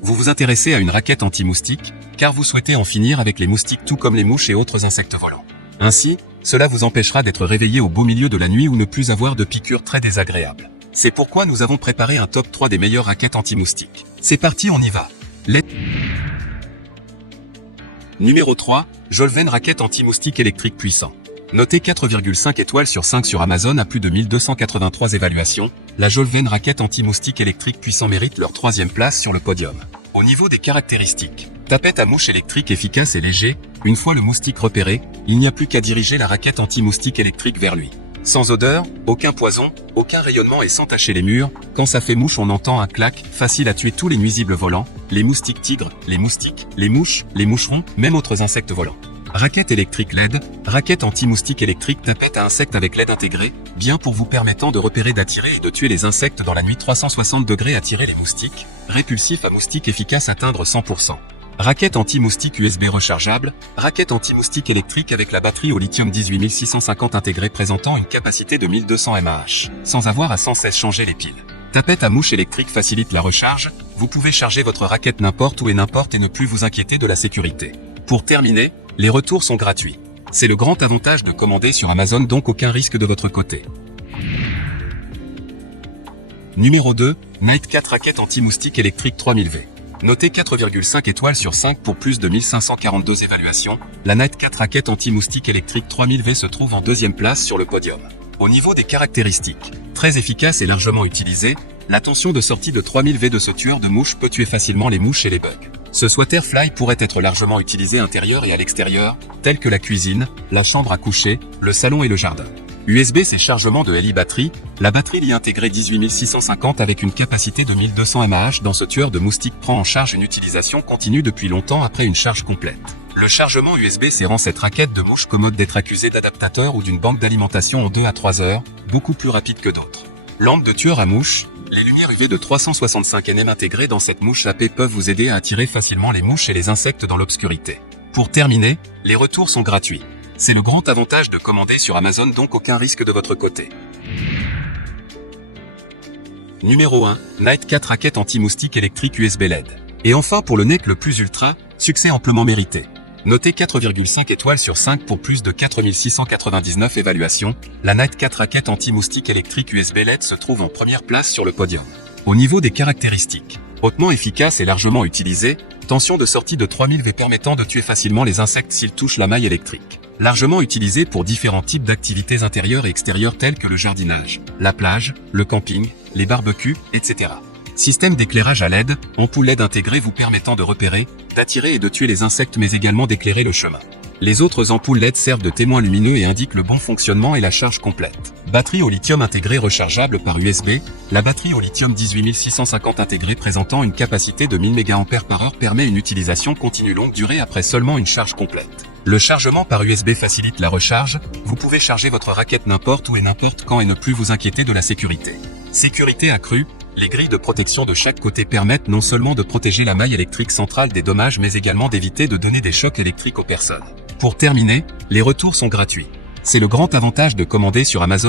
Vous vous intéressez à une raquette anti-moustique, car vous souhaitez en finir avec les moustiques tout comme les mouches et autres insectes volants. Ainsi, cela vous empêchera d'être réveillé au beau milieu de la nuit ou ne plus avoir de piqûres très désagréables. C'est pourquoi nous avons préparé un top 3 des meilleures raquettes anti-moustiques. C'est parti, on y va. Numéro 3, Jolven raquette anti-moustique électrique puissant. Notée 4,5 étoiles sur 5 sur Amazon à plus de 1283 évaluations, la Jolven raquette anti-moustique électrique puissant mérite leur 3e place sur le podium. Au niveau des caractéristiques, tapette à mouche électrique efficace et léger, une fois le moustique repéré, il n'y a plus qu'à diriger la raquette anti-moustique électrique vers lui. Sans odeur, aucun poison, aucun rayonnement et sans tacher les murs, quand ça fait mouche on entend un clac, facile à tuer tous les nuisibles volants, les moustiques tigres, les moustiques, les mouches, les moucherons, même autres insectes volants. Raquette électrique LED, raquette anti-moustique électrique tapette à insectes avec LED intégré, bien pour vous permettant de repérer, d'attirer et de tuer les insectes dans la nuit. 360 degrés attirer les moustiques, répulsif à moustiques efficace atteindre 100%. Raquette anti-moustique USB rechargeable, raquette anti-moustique électrique avec la batterie au lithium 18650 intégrée présentant une capacité de 1200 mAh, sans avoir à sans cesse changer les piles. Tapette à mouche électrique facilite la recharge, vous pouvez charger votre raquette n'importe où et n'importe et ne plus vous inquiéter de la sécurité. Pour terminer, les retours sont gratuits. C'est le grand avantage de commander sur Amazon, donc aucun risque de votre côté. Numéro 2, Night 4 raquette anti-moustique électrique 3000V. Notée 4,5 étoiles sur 5 pour plus de 1542 évaluations, la Night 4 raquette anti-moustique électrique 3000V se trouve en 2e place sur le podium. Au niveau des caractéristiques, très efficace et largement utilisée, la tension de sortie de 3000V de ce tueur de mouches peut tuer facilement les mouches et les bugs. Ce Swaterfly pourrait être largement utilisé à l'intérieur et à l'extérieur, tels que la cuisine, la chambre à coucher, le salon et le jardin. USB-C chargement de LI batterie, la batterie LI intégrée 18650 avec une capacité de 1200 mAh dans ce tueur de moustiques prend en charge une utilisation continue depuis longtemps après une charge complète. Le chargement USB-C rend cette raquette de mouche commode d'être accusée d'adaptateur ou d'une banque d'alimentation en 2 à 3 heures, beaucoup plus rapide que d'autres. Lampe de tueur à mouches, les lumières UV de 365 nm intégrées dans cette mouche AP peuvent vous aider à attirer facilement les mouches et les insectes dans l'obscurité. Pour terminer, les retours sont gratuits. C'est le grand avantage de commander sur Amazon, donc aucun risque de votre côté. Numéro 1, Night 4 raquette anti-moustique électrique USB LED. Et enfin pour le NEC le plus ultra, succès amplement mérité. Notée 4,5 étoiles sur 5 pour plus de 4699 évaluations, la Night 4 raquette anti-moustique électrique USB LED se trouve en 1re place sur le podium. Au niveau des caractéristiques, hautement efficace et largement utilisée, tension de sortie de 3000V permettant de tuer facilement les insectes s'ils touchent la maille électrique. Largement utilisée pour différents types d'activités intérieures et extérieures telles que le jardinage, la plage, le camping, les barbecues, etc. Système d'éclairage à LED, ampoule LED intégrée vous permettant de repérer, d'attirer et de tuer les insectes mais également d'éclairer le chemin. Les autres ampoules LED servent de témoins lumineux et indiquent le bon fonctionnement et la charge complète. Batterie au lithium intégrée rechargeable par USB, la batterie au lithium 18650 intégrée présentant une capacité de 1000 mAh permet une utilisation continue longue durée après seulement une charge complète. Le chargement par USB facilite la recharge, vous pouvez charger votre raquette n'importe où et n'importe quand et ne plus vous inquiéter de la sécurité. Sécurité accrue, les grilles de protection de chaque côté permettent non seulement de protéger la maille électrique centrale des dommages mais également d'éviter de donner des chocs électriques aux personnes. Pour terminer, les retours sont gratuits. C'est le grand avantage de commander sur Amazon.